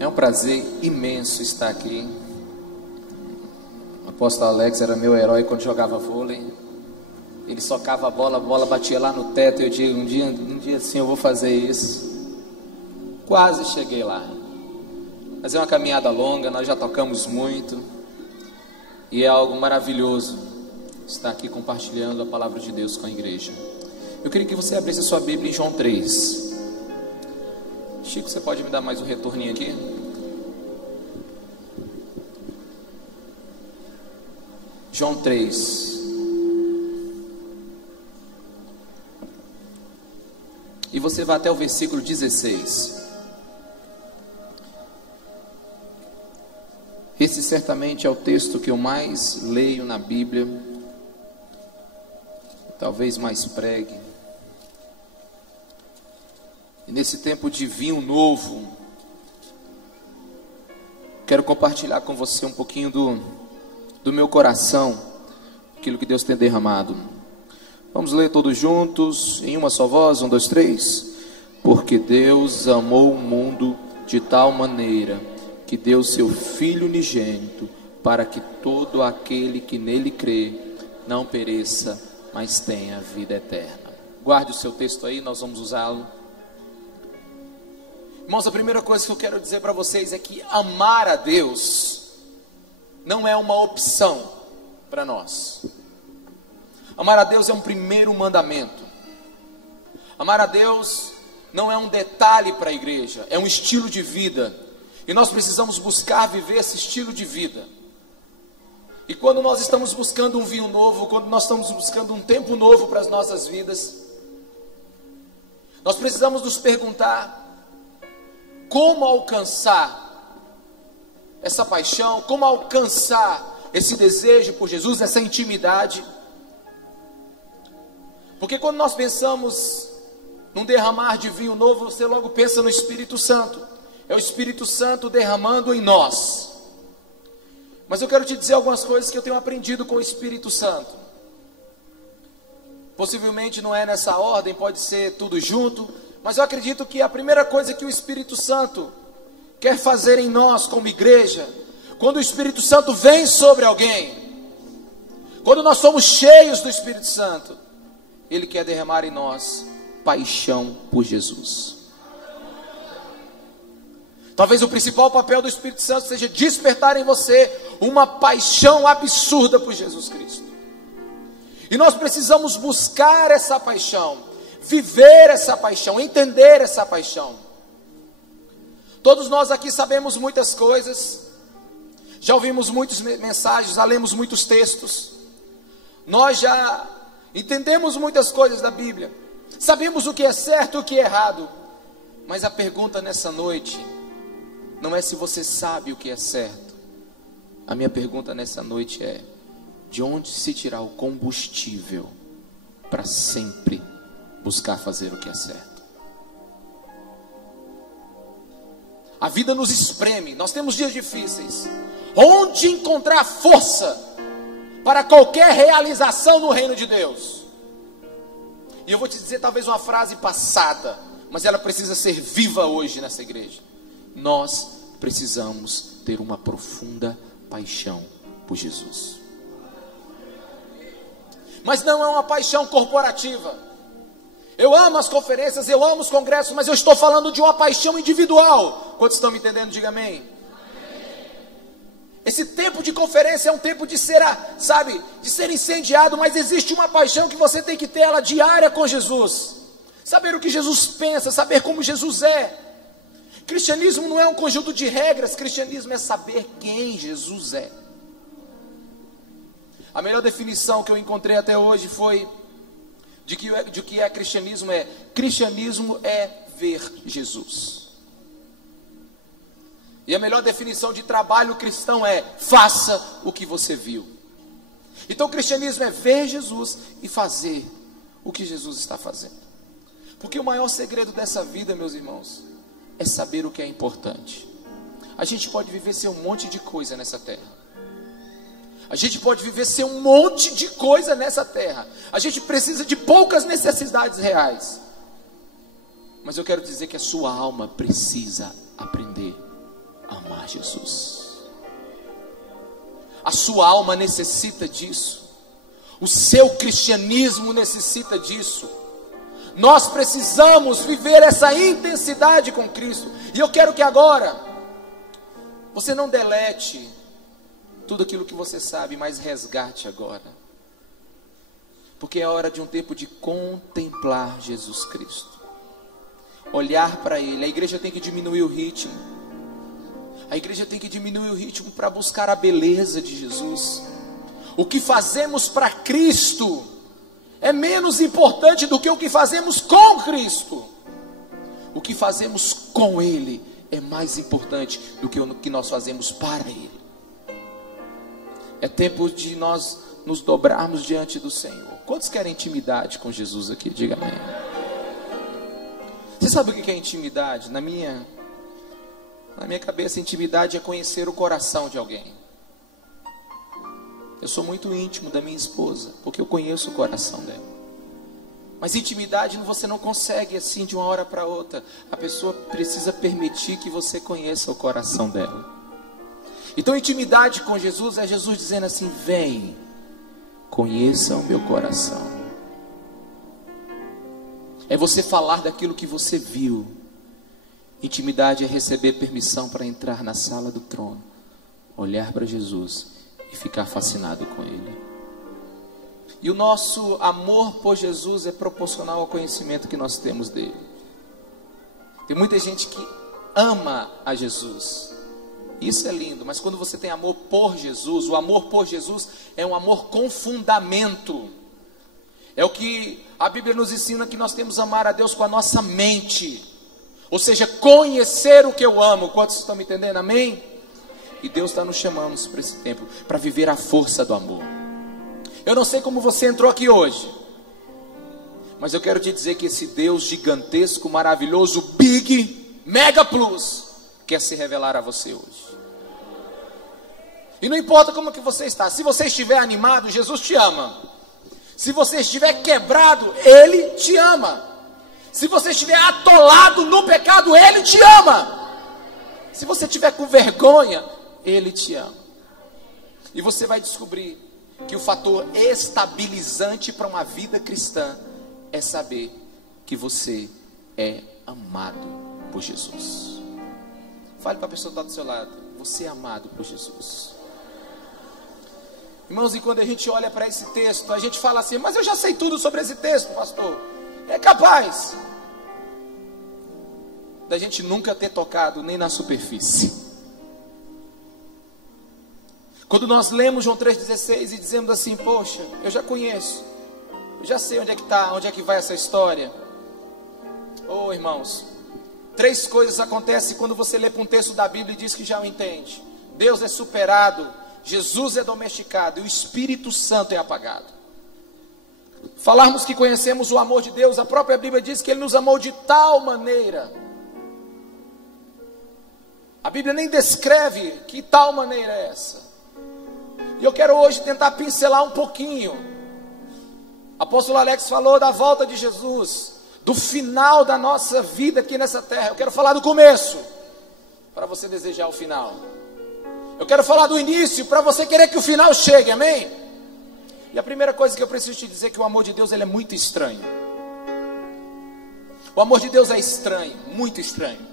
É um prazer imenso estar aqui. O apóstolo Alex era meu herói quando jogava vôlei. Ele socava a bola batia lá no teto. Eu digo, um dia assim eu vou fazer isso. Quase cheguei lá. Mas é uma caminhada longa, nós já tocamos muito. E é algo maravilhoso estar aqui compartilhando a palavra de Deus com a igreja. Eu queria que você abrisse a sua Bíblia em João 3. Chico, você pode me dar mais um retorninho aqui? João 3. E você vai até o versículo 16. Esse certamente é o texto que eu mais leio na Bíblia. Talvez mais pregue. E nesse tempo de vinho novo, quero compartilhar com você um pouquinho do meu coração, aquilo que Deus tem derramado. Vamos ler todos juntos, em uma só voz, 1, 2, 3. Porque Deus amou o mundo de tal maneira, que deu seu Filho unigênito, para que todo aquele que nele crê, não pereça, mas tenha vida eterna. Guarde o seu texto aí, nós vamos usá-lo. Irmãos, a primeira coisa que eu quero dizer para vocês é que amar a Deus não é uma opção para nós. Amar a Deus é um primeiro mandamento. Amar a Deus não é um detalhe para a igreja, é um estilo de vida. E nós precisamos buscar viver esse estilo de vida. E quando nós estamos buscando um vinho novo, quando nós estamos buscando um tempo novo para as nossas vidas, nós precisamos nos perguntar: como alcançar essa paixão? Como alcançar esse desejo por Jesus, essa intimidade? Porque quando nós pensamos num derramar de vinho novo, você logo pensa no Espírito Santo. É o Espírito Santo derramando em nós. Mas eu quero te dizer algumas coisas que eu tenho aprendido com o Espírito Santo. Possivelmente não é nessa ordem, pode ser tudo junto. Mas eu acredito que a primeira coisa que o Espírito Santo quer fazer em nós como igreja, quando o Espírito Santo vem sobre alguém, quando nós somos cheios do Espírito Santo, Ele quer derramar em nós paixão por Jesus. Talvez o principal papel do Espírito Santo seja despertar em você uma paixão absurda por Jesus Cristo. E nós precisamos buscar essa paixão, viver essa paixão, entender essa paixão. Todos nós aqui sabemos muitas coisas, já ouvimos muitas mensagens, já lemos muitos textos, nós já entendemos muitas coisas da Bíblia, sabemos o que é certo e o que é errado. Mas a pergunta nessa noite não é se você sabe o que é certo. A minha pergunta nessa noite é: de onde se tirar o combustível para sempre buscar fazer o que é certo? A vida nos espreme, nós temos dias difíceis. Onde encontrar força para qualquer realização no reino de Deus? E eu vou te dizer talvez uma frase passada, mas ela precisa ser viva hoje nessa igreja. Nós precisamos ter uma profunda paixão por Jesus. Mas não é uma paixão corporativa. Eu amo as conferências, eu amo os congressos, mas eu estou falando de uma paixão individual. Quantos estão me entendendo? Diga amém. Esse tempo de conferência é um tempo de ser, sabe, de ser incendiado, mas existe uma paixão que você tem que ter ela diária com Jesus. Saber o que Jesus pensa, saber como Jesus é. Cristianismo não é um conjunto de regras, cristianismo é saber quem Jesus é. A melhor definição que eu encontrei até hoje foi de que é cristianismo é ver Jesus. E a melhor definição de trabalho cristão é: faça o que você viu. Então o cristianismo é ver Jesus e fazer o que Jesus está fazendo. Porque o maior segredo dessa vida, meus irmãos, é saber o que é importante. A gente pode viver sem um monte de coisa nessa terra. A gente pode viver sem um monte de coisa nessa terra. A gente precisa de poucas necessidades reais. Mas eu quero dizer que a sua alma precisa aprender contemplar Jesus. A sua alma necessita disso. O seu cristianismo necessita disso. Nós precisamos viver essa intensidade com Cristo. E eu quero que agora você não delete tudo aquilo que você sabe, mas resgate agora. Porque é hora de um tempo de contemplar Jesus Cristo. Olhar para Ele. A igreja tem que diminuir o ritmo. A igreja tem que diminuir o ritmo para buscar a beleza de Jesus. O que fazemos para Cristo é menos importante do que o que fazemos com Cristo. O que fazemos com Ele é mais importante do que o que nós fazemos para Ele. É tempo de nós nos dobrarmos diante do Senhor. Quantos querem intimidade com Jesus aqui? Diga amém. Você sabe o que é intimidade? Na minha cabeça, intimidade é conhecer o coração de alguém. Eu sou muito íntimo da minha esposa, porque eu conheço o coração dela. Mas intimidade você não consegue assim de uma hora para outra. A pessoa precisa permitir que você conheça o coração dela. Então intimidade com Jesus é Jesus dizendo assim: vem, conheça o meu coração. É você falar daquilo que você viu. Intimidade é receber permissão para entrar na sala do trono, olhar para Jesus e ficar fascinado com Ele. E o nosso amor por Jesus é proporcional ao conhecimento que nós temos dele. Tem muita gente que ama a Jesus. Isso é lindo, mas quando você tem amor por Jesus, o amor por Jesus é um amor com fundamento. É o que a Bíblia nos ensina, que nós temos que amar a Deus com a nossa mente. Ou seja, conhecer o que eu amo. Quantos estão me entendendo? Amém? E Deus está nos chamando para esse tempo, para viver a força do amor. Eu não sei como você entrou aqui hoje, mas eu quero te dizer que esse Deus gigantesco, maravilhoso, Big, Mega Plus, quer se revelar a você hoje. E não importa como que você está. Se você estiver animado, Jesus te ama. Se você estiver quebrado, Ele te ama. Se você estiver atolado no pecado, Ele te ama. Se você estiver com vergonha, Ele te ama. E você vai descobrir que o fator estabilizante para uma vida cristã é saber que você é amado por Jesus. Fale para a pessoa que está do seu lado: você é amado por Jesus. Irmãos, e quando a gente olha para esse texto, a gente fala assim: mas eu já sei tudo sobre esse texto, pastor. É capaz da gente nunca ter tocado nem na superfície. Quando nós lemos João 3,16 e dizemos assim: poxa, eu já conheço, eu já sei onde é que está, onde é que vai essa história. Oh, irmãos, 3 coisas acontecem quando você lê para um texto da Bíblia e diz que já o entende. Deus é superado, Jesus é domesticado e o Espírito Santo é apagado. Falarmos que conhecemos o amor de Deus, a própria Bíblia diz que Ele nos amou de tal maneira. A Bíblia nem descreve que tal maneira é essa. E eu quero hoje tentar pincelar um pouquinho. O apóstolo Alex falou da volta de Jesus, do final da nossa vida aqui nessa terra. Eu quero falar do começo, para você desejar o final. Eu quero falar do início, para você querer que o final chegue, amém? E a primeira coisa que eu preciso te dizer é que o amor de Deus, ele é muito estranho. O amor de Deus é estranho, muito estranho.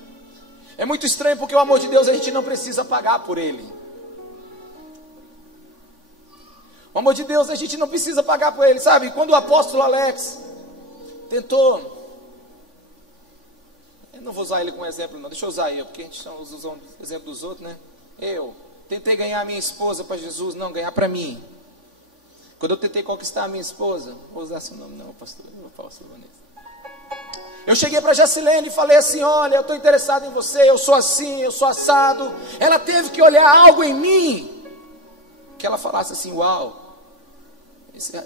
É muito estranho porque o amor de Deus a gente não precisa pagar por ele. O amor de Deus a gente não precisa pagar por ele, sabe? Quando o apóstolo Alex tentou... Eu não vou usar ele como exemplo não, deixa eu usar eu, porque a gente usa o exemplo dos outros, né? Eu tentei ganhar a minha esposa para Jesus, não, ganhar para mim. Quando eu tentei conquistar a minha esposa, vou usar seu nome não, pastor Vanessa. Eu cheguei para Jacilene e falei assim: olha, eu estou interessado em você, eu sou assim, eu sou assado. Ela teve que olhar algo em mim, que ela falasse assim: uau,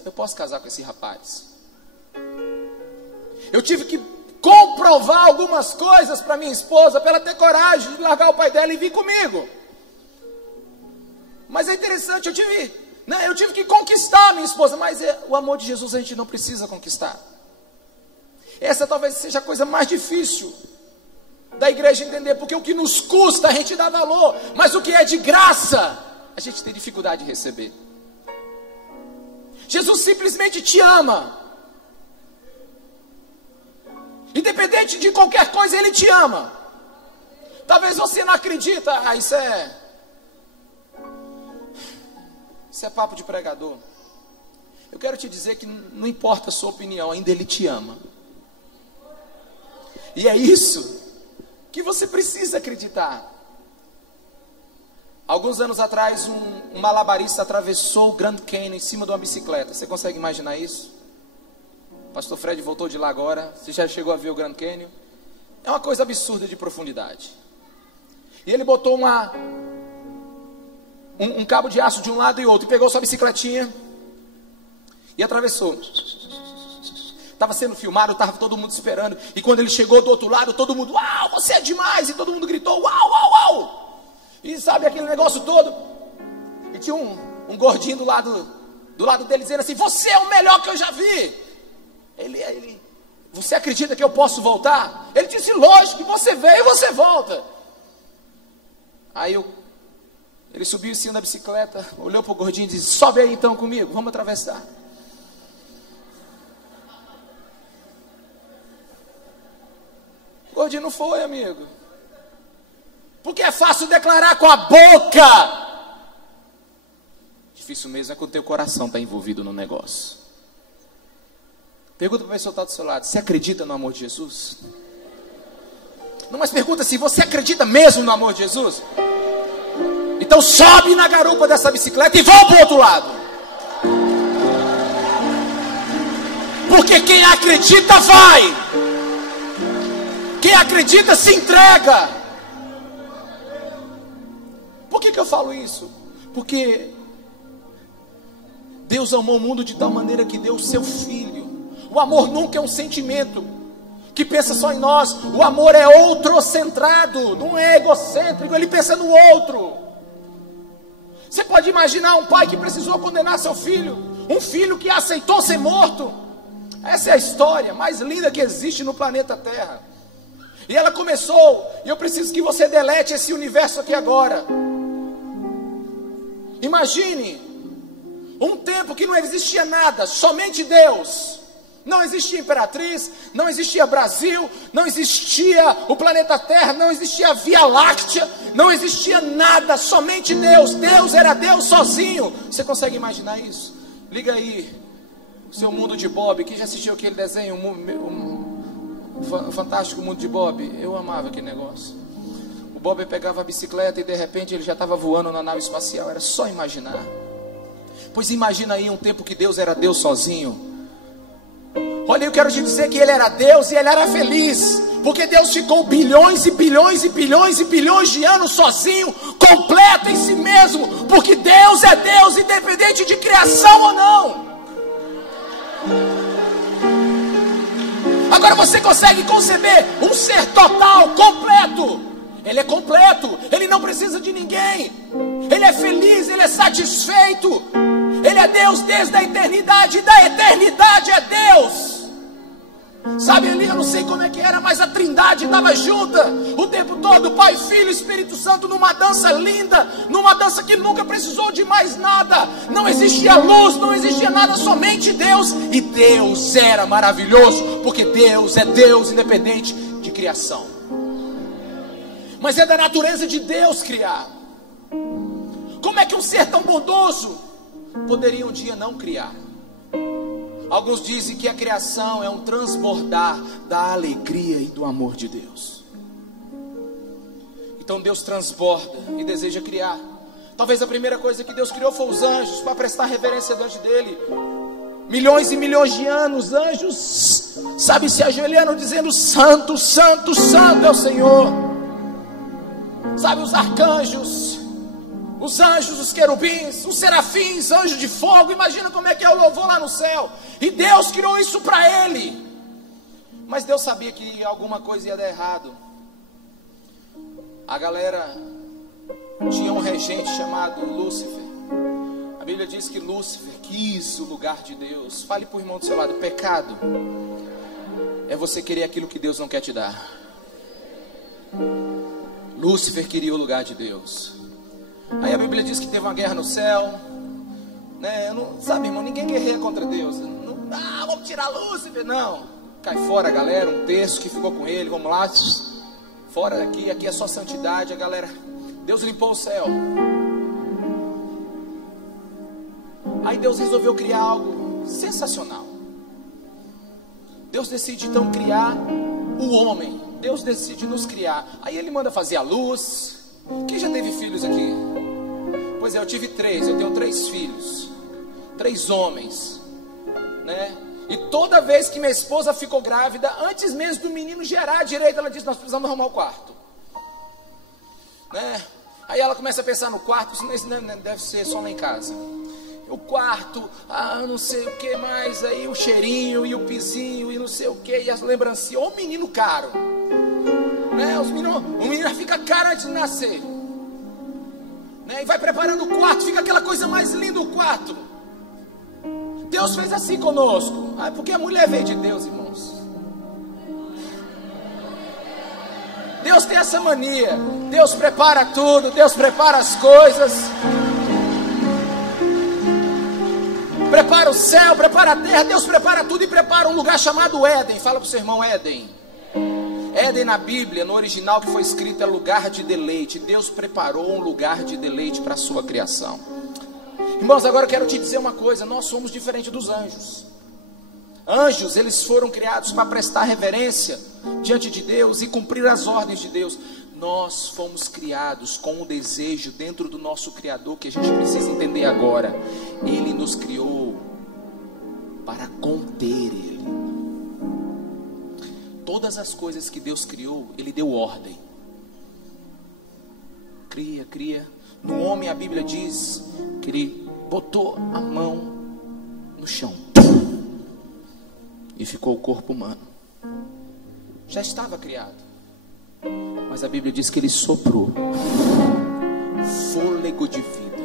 eu posso casar com esse rapaz. Eu tive que comprovar algumas coisas para minha esposa, para ela ter coragem de largar o pai dela e vir comigo. Mas é interessante, eu tive que conquistar a minha esposa, mas o amor de Jesus a gente não precisa conquistar. Essa talvez seja a coisa mais difícil. da igreja entender, porque o que nos custa a gente dá valor, mas o que é de graça, a gente tem dificuldade de receber. Jesus simplesmente te ama. Independente de qualquer coisa, Ele te ama. Talvez você não acredita, isso é papo de pregador. Eu quero te dizer que não importa a sua opinião, ainda Ele te ama. E é isso que você precisa acreditar. Alguns anos atrás, um malabarista atravessou o Grand Canyon em cima de uma bicicleta. Você consegue imaginar isso? O pastor Fred voltou de lá agora. Você já chegou a ver o Grand Canyon? É uma coisa absurda de profundidade. E ele botou um cabo de aço de um lado e outro, e pegou sua bicicletinha e atravessou. Estava sendo filmado, estava todo mundo esperando. E quando ele chegou do outro lado, todo mundo, uau, você é demais! E todo mundo gritou, uau, uau, uau! E sabe aquele negócio todo? E tinha um gordinho do lado dele dizendo assim, você é o melhor que eu já vi. Ele, você acredita que eu posso voltar? Ele disse, lógico, você veio e você volta. Aí ele subiu em cima da bicicleta, olhou para o gordinho e disse, sobe aí então comigo, vamos atravessar. O gordinho não foi, amigo. Porque é fácil declarar com a boca. Difícil mesmo é quando o teu coração está envolvido no negócio. Pergunta para a pessoa que está do seu lado, você acredita no amor de Jesus? Não, mas pergunta assim, você acredita mesmo no amor de Jesus? Então sobe na garupa dessa bicicleta e vá para o outro lado. Porque quem acredita vai. Quem acredita se entrega. Por que eu falo isso? Porque Deus amou o mundo de tal maneira que deu o seu Filho. O amor nunca é um sentimento que pensa só em nós. O amor é outrocentrado, não é egocêntrico, ele pensa no outro. Você pode imaginar um pai que precisou condenar seu filho, um filho que aceitou ser morto. Essa é a história mais linda que existe no planeta Terra. E ela começou, e eu preciso que você delete esse universo aqui agora. Imagine um tempo que não existia nada, somente Deus. Não existia imperatriz, não existia Brasil, não existia o planeta Terra, não existia a Via Láctea, não existia nada, somente Deus. Deus era Deus sozinho. Você consegue imaginar isso? Liga aí o seu Mundo de Bob. Quem já assistiu aquele desenho, o Fantástico Mundo de Bob? Eu amava aquele negócio. O Bob pegava a bicicleta e de repente ele já estava voando na nave espacial. Era só imaginar. Pois imagina aí um tempo que Deus era Deus sozinho. Olha, eu quero te dizer que Ele era Deus e Ele era feliz. Porque Deus ficou bilhões e bilhões e bilhões e bilhões de anos sozinho, completo em si mesmo. Porque Deus é Deus, independente de criação ou não. Agora você consegue conceber um ser total, completo. Ele é completo, Ele não precisa de ninguém. Ele é feliz, Ele é satisfeito. Ele é Deus desde a eternidade, e da eternidade é Deus. Sabe ali, eu não sei como é que era, mas a Trindade estava junta o tempo todo, Pai, Filho e Espírito Santo, numa dança linda, numa dança que nunca precisou de mais nada. Não existia luz, não existia nada, somente Deus. E Deus era maravilhoso, porque Deus é Deus independente de criação. Mas é da natureza de Deus criar. Como é que um ser tão bondoso poderia um dia não criar? Alguns dizem que a criação é um transbordar da alegria e do amor de Deus. Então Deus transborda e deseja criar. Talvez a primeira coisa que Deus criou foi os anjos, para prestar reverência diante dele. Milhões e milhões de anos, anjos, sabe, se ajoelhando, dizendo: Santo, Santo, Santo é o Senhor. Sabe, os arcanjos, os anjos, os querubins, os serafins, anjos de fogo. Imagina como é que é o louvor lá no céu. E Deus criou isso para ele. Mas Deus sabia que alguma coisa ia dar errado. A galera tinha um regente chamado Lúcifer. A Bíblia diz que Lúcifer quis o lugar de Deus. Fale para o irmão do seu lado: pecado é você querer aquilo que Deus não quer te dar. Lúcifer queria o lugar de Deus. Aí a Bíblia diz que teve uma guerra no céu, né? Não, sabe, irmão, ninguém guerreia contra Deus. Não, vamos tirar Lúcifer, não. Cai fora, galera, um terço que ficou com ele, vamos lá, fora daqui, aqui é só santidade, a galera. Deus limpou o céu. Aí Deus resolveu criar algo sensacional. Deus decide então criar o homem. Deus decide nos criar. Aí Ele manda fazer a luz. Quem já teve filhos aqui? Pois é, eu tive 3. Eu tenho 3 filhos. 3 homens, né? E toda vez que minha esposa ficou grávida, antes mesmo do menino gerar direito, ela disse: nós precisamos arrumar o quarto, né? Aí ela começa a pensar no quarto. Isso não deve ser só lá em casa. O quarto, não sei o que mais. Aí o cheirinho e o pisinho e não sei o que, e as lembrancinhas. Ô menino caro, né? O menino fica caro antes de nascer, né? E vai preparando o quarto, fica aquela coisa mais linda o quarto. Deus fez assim conosco. Porque a mulher veio de Deus, irmãos. Deus tem essa mania. Deus prepara tudo, Deus prepara as coisas. Prepara o céu, prepara a terra. Deus prepara tudo e prepara um lugar chamado Éden. Fala para o seu irmão: Éden. Éden na Bíblia, no original que foi escrito, é lugar de deleite. Deus preparou um lugar de deleite para a sua criação. Irmãos, agora eu quero te dizer uma coisa: nós somos diferentes dos anjos. Anjos, eles foram criados para prestar reverência diante de Deus e cumprir as ordens de Deus. Nós fomos criados com um desejo dentro do nosso Criador que a gente precisa entender agora. Ele nos criou para conter Ele. Todas as coisas que Deus criou, Ele deu ordem. Cria, cria. No homem a Bíblia diz que Ele botou a mão no chão e ficou o corpo humano. Já estava criado. Mas a Bíblia diz que Ele soprou fôlego de vida.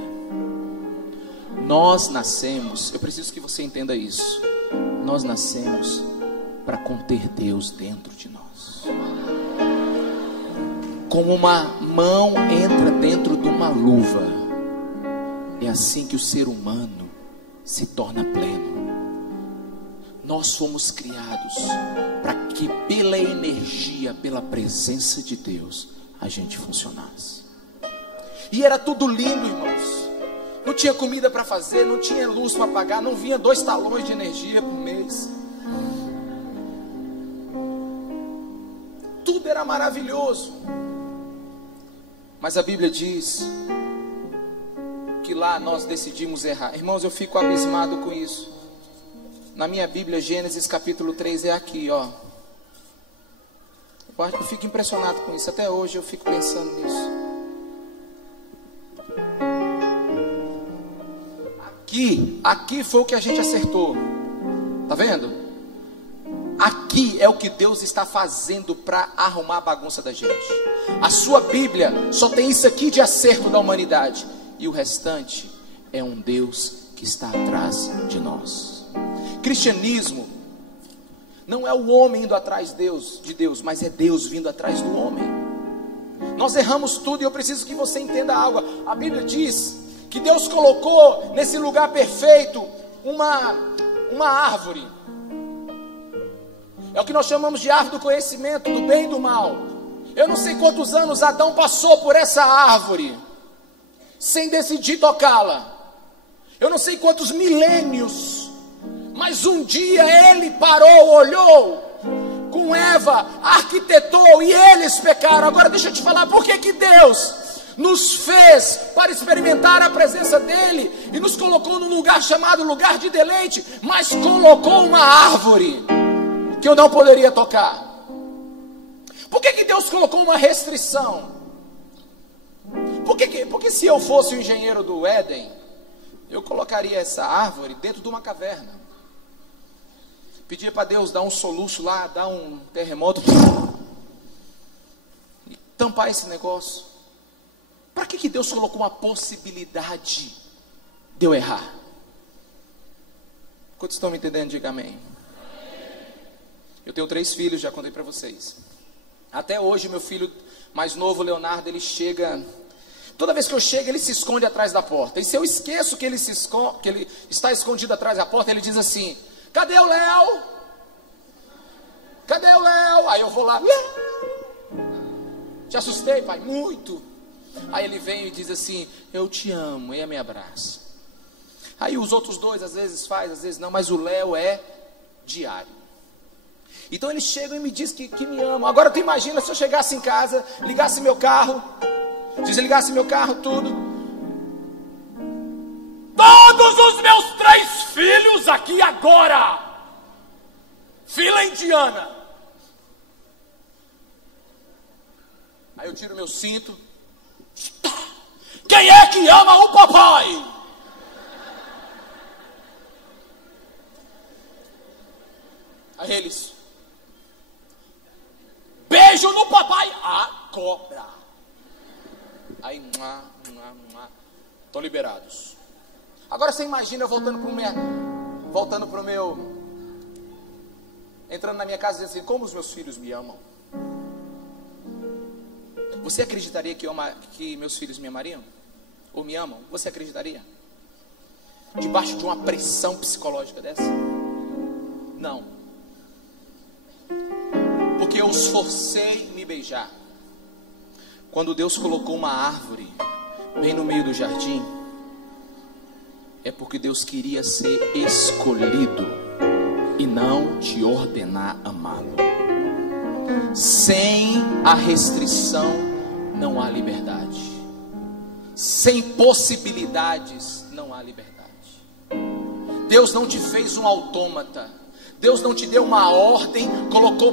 Nós nascemos, eu preciso que você entenda isso. Nós nascemos para conter Deus dentro de nós. Como uma mão entra dentro de uma luva, é assim que o ser humano se torna pleno. Nós fomos criados para que pela energia, pela presença de Deus, a gente funcionasse. E era tudo lindo, irmãos. Não tinha comida para fazer, não tinha luz para pagar, não vinha 2 talões de energia por mês. Tudo era maravilhoso. Mas a Bíblia diz que lá nós decidimos errar. Irmãos, eu fico abismado com isso. Na minha Bíblia, Gênesis capítulo 3 é aqui, ó. Eu fico impressionado com isso. Até hoje eu fico pensando nisso. Aqui foi o que a gente acertou. Tá vendo? Aqui é o que Deus está fazendo para arrumar a bagunça da gente. A sua Bíblia só tem isso aqui de acerto da humanidade. E o restante é um Deus que está atrás de nós. Cristianismo não é o homem indo atrás de Deus, mas é Deus vindo atrás do homem. Nós erramos tudo e eu preciso que você entenda algo. A Bíblia diz que Deus colocou nesse lugar perfeito uma árvore. É o que nós chamamos de árvore do conhecimento do bem e do mal. Eu não sei quantos anos Adão passou por essa árvore sem decidir tocá-la. Eu não sei quantos milênios. Mas um dia ele parou, olhou com Eva, arquitetou e eles pecaram. Agora deixa eu te falar, por que Deus nos fez para experimentar a presença dele e nos colocou num lugar chamado lugar de deleite, mas colocou uma árvore que eu não poderia tocar? Por que Deus colocou uma restrição? Porque se eu fosse o engenheiro do Éden, eu colocaria essa árvore dentro de uma caverna. Pedia para Deus dar um soluço lá, dar um terremoto e tampar esse negócio. Para que Deus colocou uma possibilidade de eu errar? Quantos estão me entendendo? Diga amém. Eu tenho 3 filhos, já contei para vocês. Até hoje, meu filho mais novo, Leonardo, ele chega... Toda vez que eu chego, ele se esconde atrás da porta. E se eu esqueço que ele está escondido atrás da porta, ele diz assim: cadê o Léo? Cadê o Léo? Aí eu vou lá: Léo! Te assustei, pai? Muito. Aí ele vem e diz assim: eu te amo, e me abraça. Aí os outros dois às vezes faz, às vezes não, mas o Léo é diário. Então eles chegam e me dizem que me amam. Agora tu imagina se eu chegasse em casa, ligasse meu carro, desligasse meu carro, tudo. Todos os meus 3 filhos aqui agora. Fila indiana. Aí eu tiro meu cinto. Quem é que ama o papai? Aí eles: beijo no papai, a cobra. Aí, estão liberados. Agora você imagina eu entrando na minha casa e dizendo assim: como os meus filhos me amam. Você acreditaria que meus filhos me amariam? Ou me amam? Você acreditaria? Debaixo de uma pressão psicológica dessa? Não. Porque eu os forcei a me beijar. Quando Deus colocou uma árvore bem no meio do jardim, é porque Deus queria ser escolhido e não te ordenar amá-lo. Sem a restrição não há liberdade. Sem possibilidades não há liberdade. Deus não te fez um autômata. Deus não te deu uma ordem,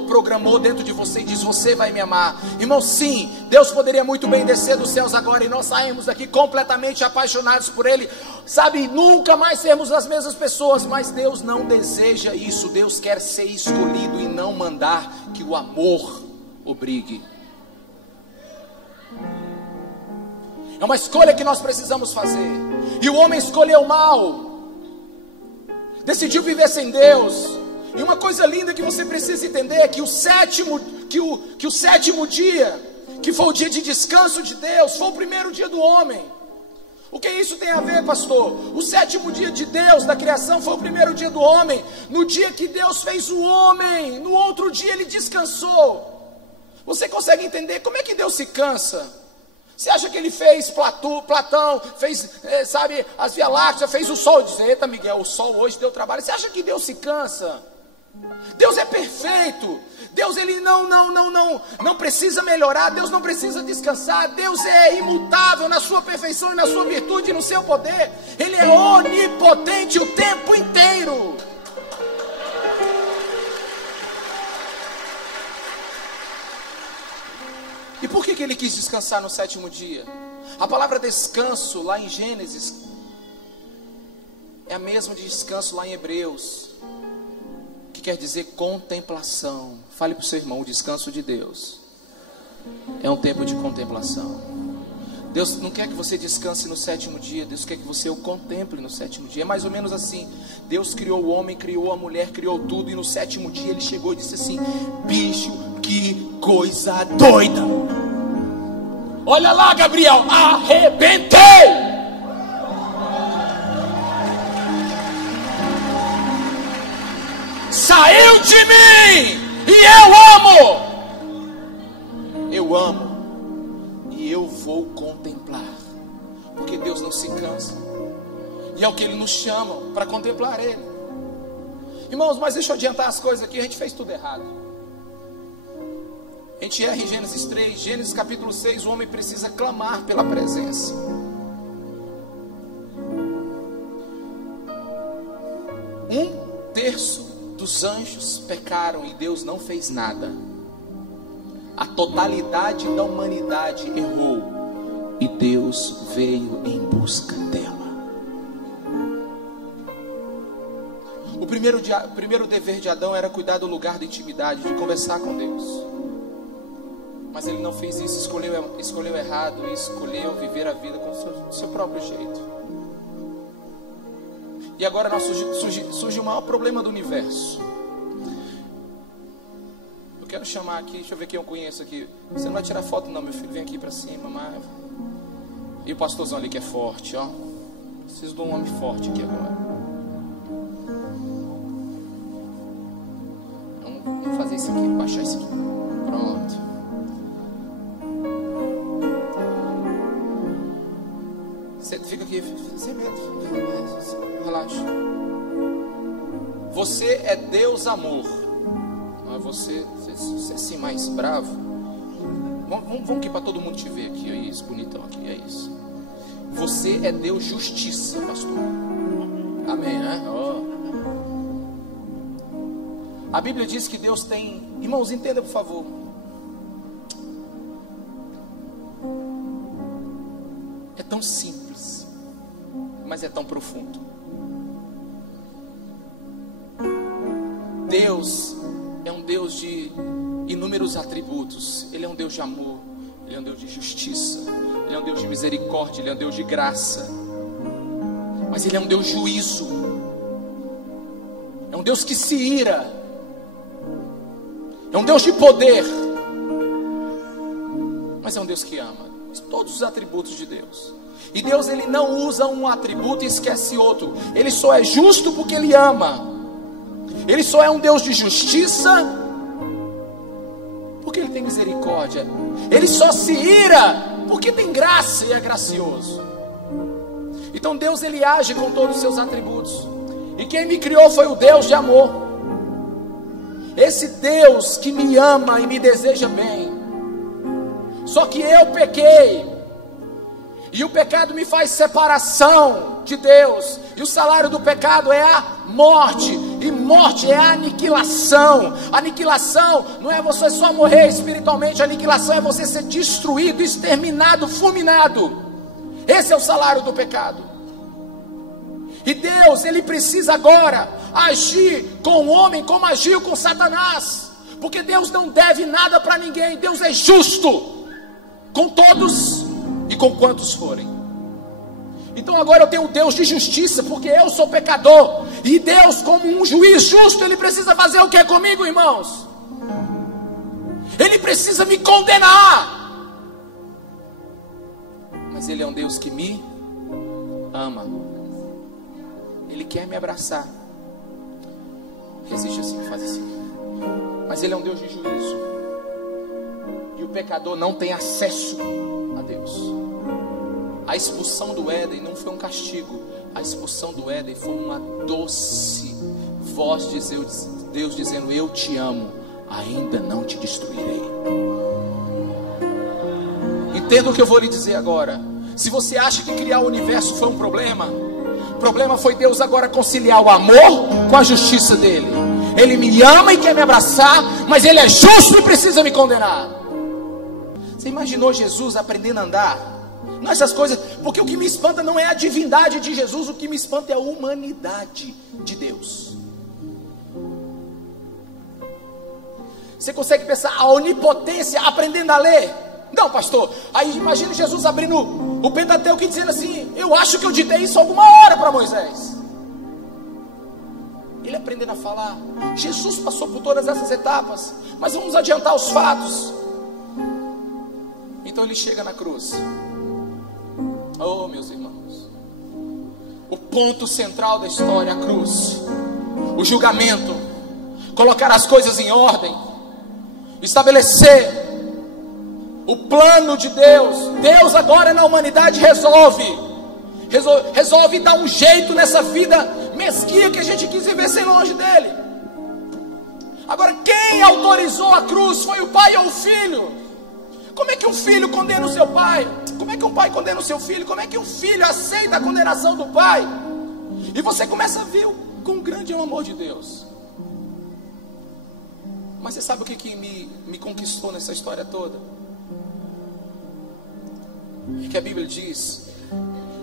programou dentro de você e diz: você vai me amar. Irmão, sim, Deus poderia muito bem descer dos céus agora e nós saímos daqui completamente apaixonados por Ele, sabe, nunca mais sermos as mesmas pessoas. Mas Deus não deseja isso. Deus quer ser escolhido e não mandar que o amor obrigue. É uma escolha que nós precisamos fazer. E o homem escolheu mal, decidiu viver sem Deus. E uma coisa linda que você precisa entender é que o sétimo dia, que foi o dia de descanso de Deus, foi o primeiro dia do homem. O que isso tem a ver, pastor? O 7º dia de Deus, da criação, foi o primeiro dia do homem. No dia que Deus fez o homem, no outro dia ele descansou. Você consegue entender como é que Deus se cansa? Você acha que ele fez Platão, fez, sabe, as Via Láctea, fez o sol? Diz: eita, Miguel, o sol hoje deu trabalho. Você acha que Deus se cansa? Deus é perfeito. Deus, ele não precisa melhorar. Deus não precisa descansar. Deus é imutável na sua perfeição e na sua virtude e no seu poder. Ele é onipotente o tempo inteiro. E por que ele quis descansar no 7º dia? A palavra descanso lá em Gênesis é a mesma de descanso lá em Hebreus, que quer dizer contemplação. Fale para o seu irmão: o descanso de Deus é um tempo de contemplação. Deus não quer que você descanse no 7º dia. Deus quer que você o contemple no 7º dia. É mais ou menos assim. Deus criou o homem, criou a mulher, criou tudo, e no 7º dia ele chegou e disse assim: bicho, que coisa doida. Olha lá, Gabriel, arrebentei. Saiu de mim e eu amo e eu vou contemplar, porque Deus não se cansa, e é o que Ele nos chama para contemplar Ele. Irmãos, mas deixa eu adiantar as coisas aqui. A gente fez tudo errado. A gente erra em Gênesis 3, Gênesis capítulo 6, o homem precisa clamar pela presença. Um terço dos anjos pecaram e Deus não fez nada. A totalidade da humanidade errou e Deus veio em busca dela. O primeiro dever de Adão era cuidar do lugar da intimidade, de conversar com Deus. Mas ele não fez isso, escolheu errado e escolheu viver a vida com o seu próprio jeito. E agora surge o maior problema do universo. quero chamar aqui, deixa eu ver quem eu conheço aqui. Você não vai tirar foto não, meu filho, vem aqui para cima, mas... E o pastorzão ali que é forte, ó. Preciso de um homem forte aqui agora. Vamos fazer isso aqui, baixar isso aqui. Pronto. Você fica aqui, sem medo, relaxa. Você é Deus amor. Mas você é assim mais bravo. Vamos aqui para todo mundo te ver aqui, é isso, bonitão aqui, é isso. Você é Deus justiça, pastor. Amém, né? Oh. A Bíblia diz que Deus tem... Irmãos, entenda por favor. É tão simples, mas é tão profundo. Deus é um Deus de inúmeros atributos. Ele é um Deus de amor, Ele é um Deus de justiça, Ele é um Deus de misericórdia, Ele é um Deus de graça. Mas Ele é um Deus de juízo. É um Deus que se ira. É um Deus de poder. Mas é um Deus que ama. Todos os atributos de Deus. E Deus, Ele não usa um atributo e esquece outro. Ele só é justo porque Ele ama. Ele só é um Deus de justiça porque Ele tem misericórdia. Ele só se ira porque tem graça e é gracioso. Então Deus, Ele age com todos os seus atributos. E quem me criou foi o Deus de amor. Esse Deus que me ama e me deseja bem. Só que eu pequei. E o pecado me faz separação de Deus. E o salário do pecado é a morte. E morte é a aniquilação. Aniquilação não é você só morrer espiritualmente. Aniquilação é você ser destruído, exterminado, fulminado. Esse é o salário do pecado. E Deus, Ele precisa agora agir com o homem como agiu com Satanás. Porque Deus não deve nada para ninguém. Deus é justo com todos e com quantos forem. Então agora eu tenho um Deus de justiça, porque eu sou pecador. E Deus, como um juiz justo, Ele precisa fazer o que comigo, irmãos? Ele precisa me condenar. Mas Ele é um Deus que me ama. Ele quer me abraçar. Resiste assim, faz assim. Mas Ele é um Deus de juízo. E o pecador não tem acesso a Deus. A expulsão do Éden não foi um castigo. A expulsão do Éden foi uma doce voz de Deus dizendo: eu te amo, ainda não te destruirei. Entenda o que eu vou lhe dizer agora. Se você acha que criar o universo foi um problema, o problema foi Deus agora conciliar o amor com a justiça dele. Ele me ama e quer me abraçar, mas Ele é justo e precisa me condenar. Você imaginou Jesus aprendendo a andar? Não essas coisas, porque o que me espanta não é a divindade de Jesus, o que me espanta é a humanidade de Deus. Você consegue pensar a onipotência aprendendo a ler? Não, pastor. Aí imagina Jesus abrindo o Pentateuco e dizendo assim: eu acho que eu ditei isso alguma hora para Moisés. Ele aprendendo a falar. Jesus passou por todas essas etapas, mas vamos adiantar os fatos. Então Ele chega na cruz. Oh, meus irmãos, o ponto central da história, a cruz, o julgamento, colocar as coisas em ordem, estabelecer o plano de Deus. Deus agora na humanidade resolve dar um jeito nessa vida mesquinha que a gente quis viver sem longe dele. Agora, quem autorizou a cruz? Foi o pai ou o filho? Como é que um filho condena o seu pai? Como é que um pai condena o seu filho? Como é que um filho aceita a condenação do pai? E você começa a ver o quão grande é o amor de Deus. Mas você sabe o que me conquistou nessa história toda? É que a Bíblia diz: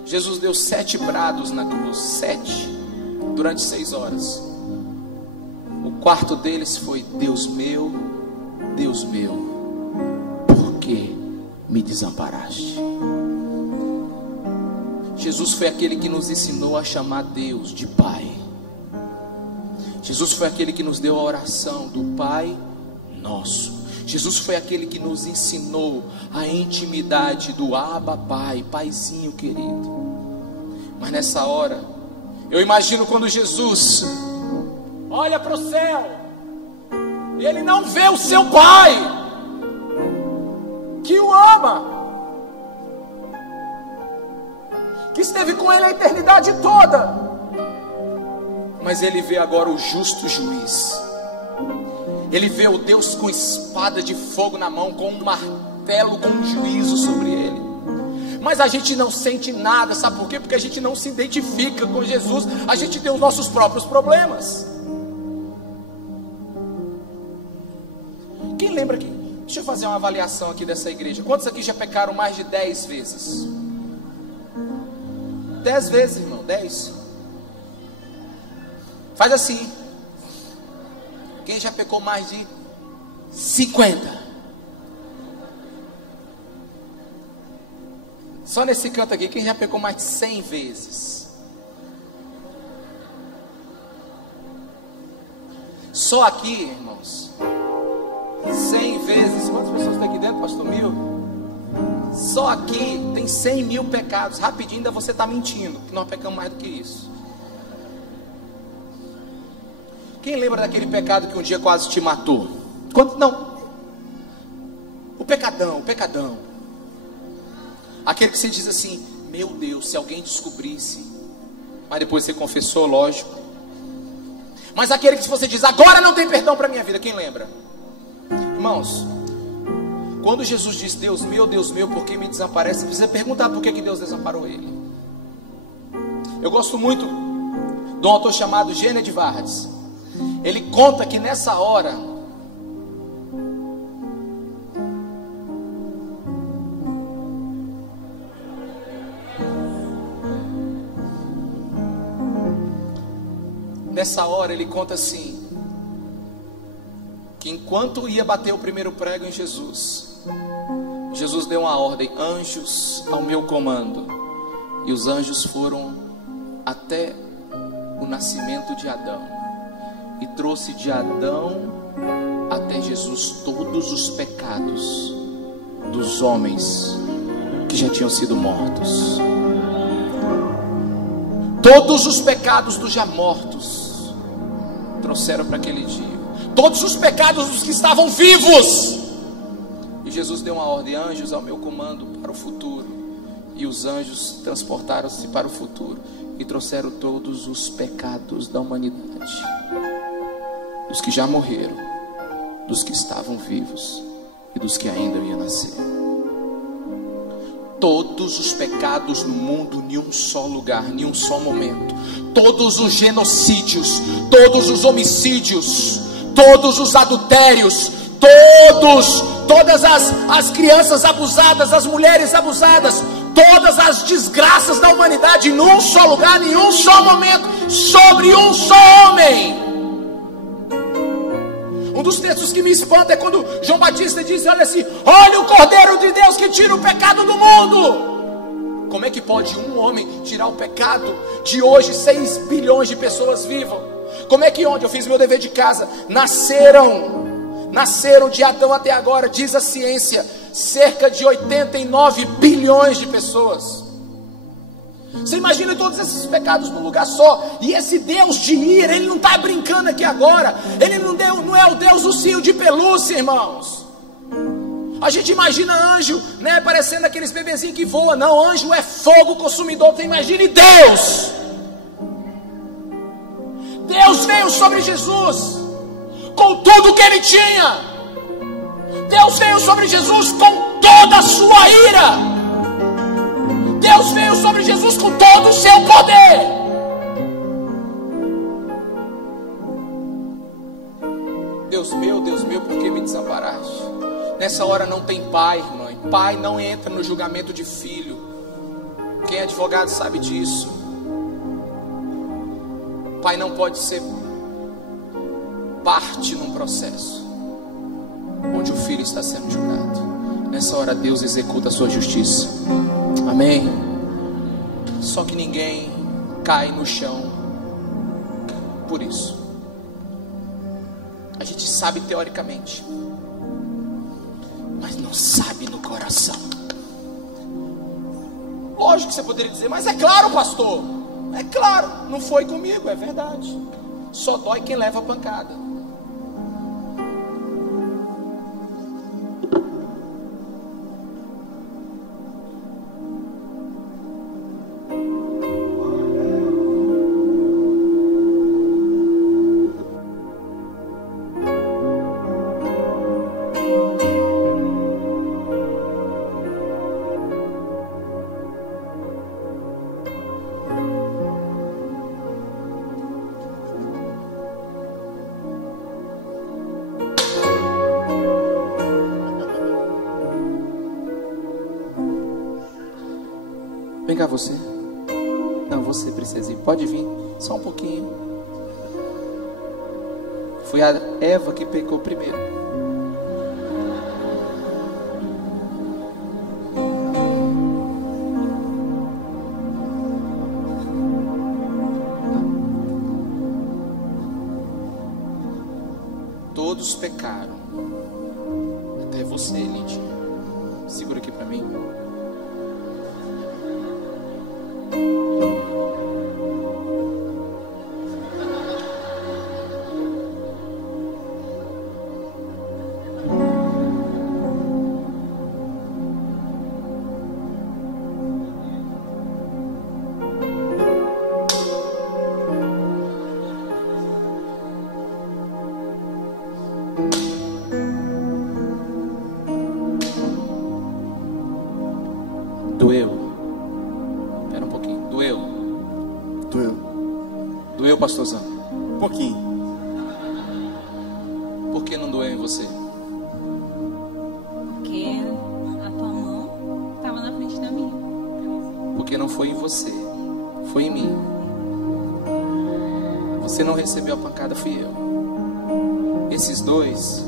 Jesus deu 7 brados na cruz, 7, durante 6 horas. O quarto deles foi: Deus meu, por que me desamparaste? Jesus foi aquele que nos ensinou a chamar Deus de Pai. Jesus foi aquele que nos deu a oração do Pai nosso. Jesus foi aquele que nos ensinou a intimidade do Abba Pai, Paizinho querido. Mas nessa hora, eu imagino quando Jesus olha para o céu, e ele não vê o seu Pai, que o ama, que esteve com ele a eternidade toda, mas ele vê agora o justo juiz. Ele vê o Deus com espada de fogo na mão, com um martelo, com um juízo sobre ele. Mas a gente não sente nada, sabe por quê? Porque a gente não se identifica com Jesus. A gente tem os nossos próprios problemas. Quem lembra aqui? Deixa eu fazer uma avaliação aqui dessa igreja. Quantos aqui já pecaram mais de 10 vezes? 10 vezes, irmão, 10. Faz assim. Quem já pecou mais de 50? Só nesse canto aqui, quem já pecou mais de 100 vezes? Só aqui, irmãos, 100 vezes. Quantas pessoas tem aqui dentro, pastor? 1000? Só aqui tem 100 mil pecados. Rapidinho ainda você está mentindo, que nós pecamos mais do que isso. Quem lembra daquele pecado que um dia quase te matou? Não. O pecadão. Aquele que você diz assim, meu Deus, se alguém descobrisse. Mas depois você confessou, lógico. Mas aquele que você diz, agora não tem perdão para a minha vida. Quem lembra? Irmãos, quando Jesus diz, Deus meu, por que me desamparece? Você precisa perguntar por que Deus desamparou ele. Eu gosto muito de um autor chamado Gênio de Vargas. Ele conta que nessa hora, ele conta assim, que enquanto ia bater o primeiro prego em Jesus, Jesus deu uma ordem, anjos ao meu comando, e os anjos foram até o nascimento de Adão, e trouxe de Adão até Jesus todos os pecados dos homens que já tinham sido mortos. Todos os pecados dos já mortos trouxeram para aquele dia. Todos os pecados dos que estavam vivos. E Jesus deu uma ordem, anjos ao meu comando para o futuro. E os anjos transportaram-se para o futuro e trouxeram todos os pecados da humanidade, dos que já morreram, dos que estavam vivos e dos que ainda iam nascer. Todos os pecados no mundo, em um só lugar, em um só momento. Todos os genocídios, todos os homicídios, todos os adultérios, todas as crianças abusadas, as mulheres abusadas, todas as desgraças da humanidade, em um só lugar, em um só momento, sobre um só homem. Um dos textos que me espanta é quando João Batista diz, olha assim, olha o Cordeiro de Deus que tira o pecado do mundo. Como é que pode um homem tirar o pecado de hoje 6 bilhões de pessoas vivas? Como é que onde eu fiz meu dever de casa, nasceram de Adão até agora, diz a ciência, cerca de 89 bilhões de pessoas. Você imagina todos esses pecados num lugar só. E esse Deus de ira, ele não está brincando aqui agora. Ele não é o Deus ursinho de pelúcia, irmãos. A gente imagina anjo, né, parecendo aqueles bebezinhos que voam. Não, anjo é fogo consumidor. Você imagine Deus. Deus veio sobre Jesus com tudo que ele tinha. Deus veio sobre Jesus com toda a sua ira. Deus veio sobre Jesus com todo o seu poder. Deus meu, por que me desamparaste? Nessa hora não tem pai, mãe. Pai não entra no julgamento de filho. Quem é advogado sabe disso. Pai não pode ser parte num processo onde o filho está sendo julgado. Nessa hora Deus executa a sua justiça. Amém? Só que ninguém cai no chão por isso. A gente sabe teoricamente, mas não sabe no coração. Lógico que você poderia dizer, mas é claro, pastor. É claro, não foi comigo, é verdade. Só dói quem leva a pancada. Vem cá você. Não, você precisa ir. Pode vir. Só um pouquinho. Foi a Eva que pecou primeiro. Todos pecaram. Até você, lindinha. Segura aqui pra mim. Doeu. Espera um pouquinho. Doeu. Doeu, pastorzão? Um pouquinho. Por que não doeu em você? Porque a tua mão estava na frente da minha. Porque não foi em você, foi em mim. Você não recebeu a pancada, fui eu. Esses dois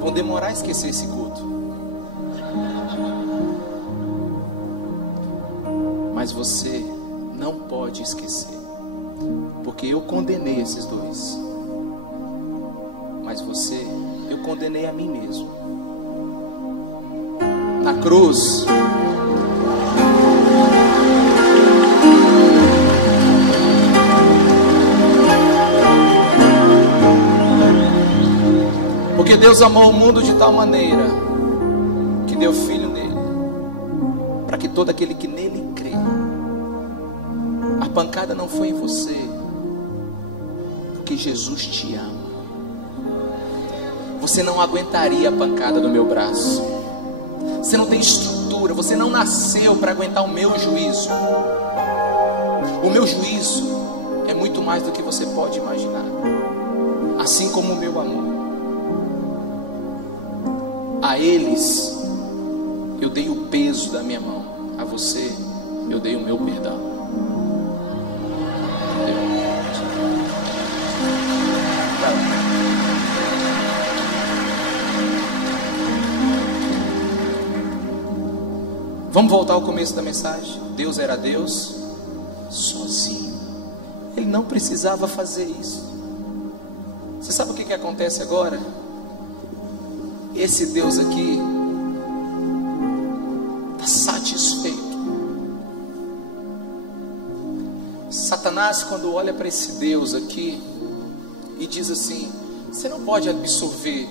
vão demorar a esquecer esse culto. Mas você não pode esquecer, porque eu condenei esses dois. Mas você, eu condenei a mim mesmo. Na cruz, porque Deus amou o mundo de tal maneira que deu Filho nele, para que todo aquele que nele crê. A pancada não foi em você, porque Jesus te ama. Você não aguentaria a pancada do meu braço. Você não tem estrutura, você não nasceu para aguentar o meu juízo. O meu juízo é muito mais do que você pode imaginar, assim como o meu amor. A eles eu dei o peso da minha mão, a você eu dei o meu perdão. Vamos voltar ao começo da mensagem. Deus era Deus sozinho. Ele não precisava fazer isso. Você sabe o que acontece agora? Esse Deus aqui está satisfeito. Satanás, quando olha para esse Deus aqui e diz assim: você não pode absorver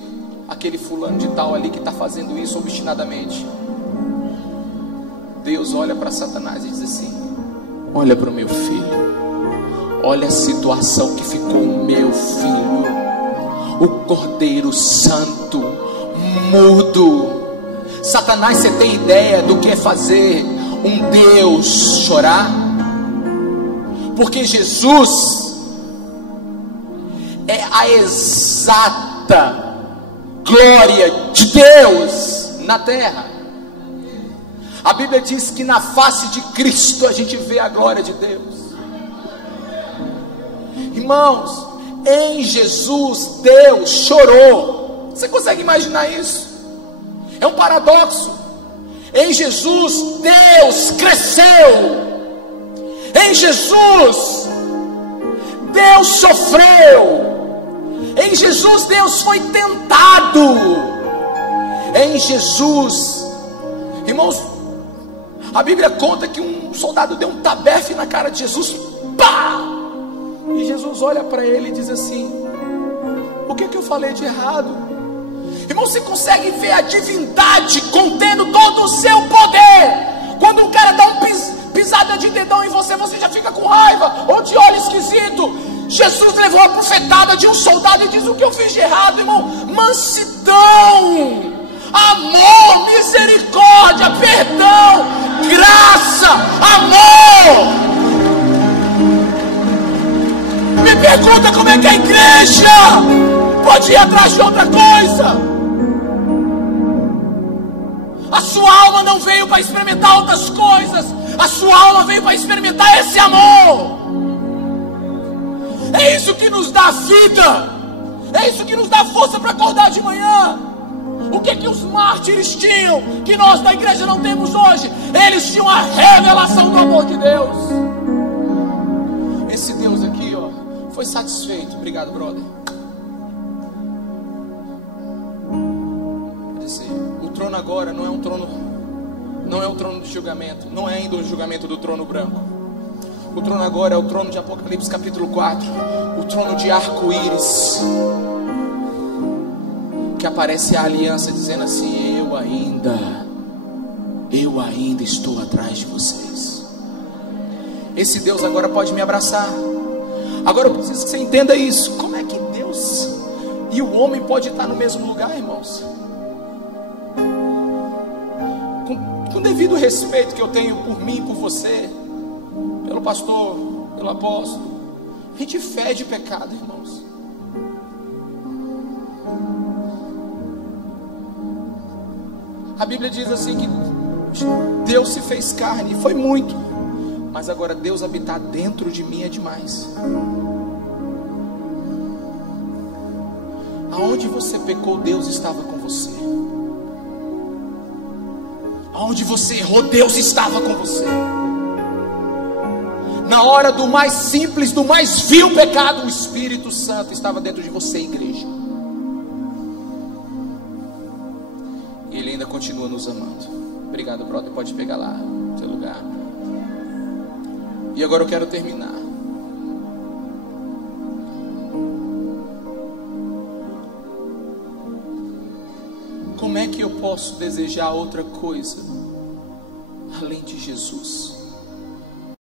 aquele fulano de tal ali que está fazendo isso obstinadamente. Deus olha para Satanás e diz assim: olha para o meu filho, olha a situação que ficou o meu filho, o Cordeiro Santo, mudo. Satanás, você tem ideia do que é fazer um Deus chorar? Porque Jesus é a exata glória de Deus na terra. A Bíblia diz que na face de Cristo a gente vê a glória de Deus. Irmãos, em Jesus Deus chorou. Você consegue imaginar isso? É um paradoxo. Em Jesus Deus cresceu. Em Jesus Deus sofreu. Em Jesus Deus foi tentado. Em Jesus, irmãos, a Bíblia conta que um soldado deu um tabefe na cara de Jesus. Pá! E Jesus olha para ele e diz assim: o que eu falei de errado? Irmão, você consegue ver a divindade contendo todo o seu poder. Quando um cara dá pisada de dedão em você, você já fica com raiva ou te olha esquisito. Jesus levou a bufetada de um soldado e diz: o que eu fiz de errado, irmão? Mansidão, amor, misericórdia, perdão, graça, amor. Me pergunta como é que a igreja pode ir atrás de outra coisa. A sua alma não veio para experimentar outras coisas. A sua alma veio para experimentar esse amor. É isso que nos dá vida. É isso que nos dá força para acordar de manhã. O que os mártires tinham que nós da igreja não temos hoje? Eles tinham a revelação do amor de Deus. Esse Deus aqui, ó, foi satisfeito. Obrigado, brother. O trono agora não é um trono, não é o trono de julgamento, não é ainda o julgamento do trono branco. O trono agora é o trono de Apocalipse capítulo 4, o trono de arco-íris, que aparece a aliança dizendo assim: eu ainda estou atrás de vocês. Esse Deus agora pode me abraçar. Agora eu preciso que você entenda isso. Como é que Deus e o homem pode estar no mesmo lugar, irmãos? Com devido respeito que eu tenho por mim e por você, pelo pastor, pelo apóstolo, a gente fede pecado, irmãos. A Bíblia diz assim que Deus se fez carne, foi muito, mas agora Deus habitar dentro de mim é demais. Aonde você pecou, Deus estava com você. Aonde você errou, Deus estava com você. Na hora do mais simples, do mais vil pecado, o Espírito Santo estava dentro de você, igreja. E Ele ainda continua nos amando. Obrigado, brother, pode pegar lá no seu lugar. E agora eu quero terminar. Como é que eu posso desejar outra coisa além de Jesus?